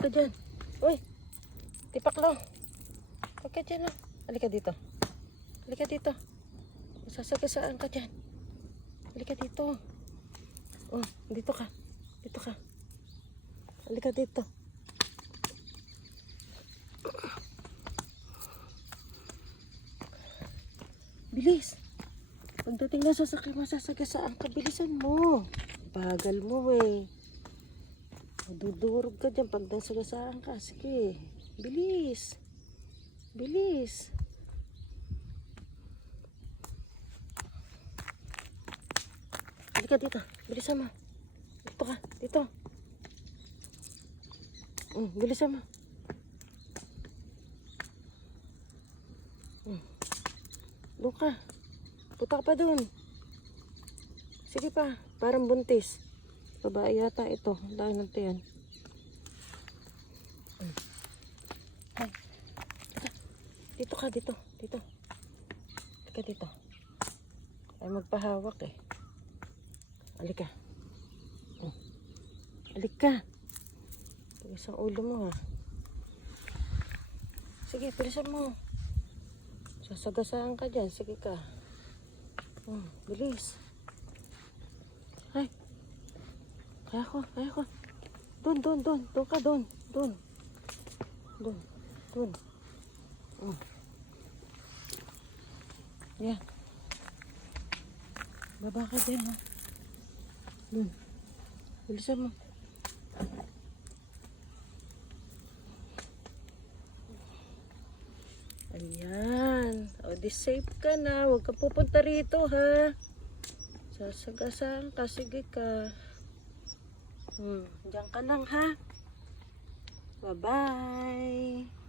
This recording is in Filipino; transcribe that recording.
ka dyan. Uy, tipak lang. Huwag ka dyan, oh. Halika dito. Halika dito. Masasagasaan ka dyan. Halika dito. Oh, dito ka. Dito ka. Halika dito. Bilis. Pagdating na sasakyan, masasagasaan ka. Bilisan mo. Bagal mo eh. Dudurog ka dyan pag nasagasaan ka. Sige. Bilis. Bilis. Halika dito. Bilisan mo. Dito ka. Dito. Bilisan mo. Doon ka. Puta ka pa doon. Sige pa. Parang buntis. Babae yata ito. Dahil ng tiyan. Ay. Dito ka. Dito. Dito. Halika dito. Ay magpahawak eh. Halika. Halika. Isang ulo mo ha. Sige, bilisan mo. Sasagasaan ka dyan. Sige ka. Bilis. Ay. Kaya ko. Doon. Doon ka, doon. Doon. Yan. Baba ka dyan ha. Doon. Bilisan mo. Ayan. O, di safe ka na. Huwag ka pupunta rito, ha. Sasagasaan ka. Sige ka. Diyan ka lang, ha. Bye-bye.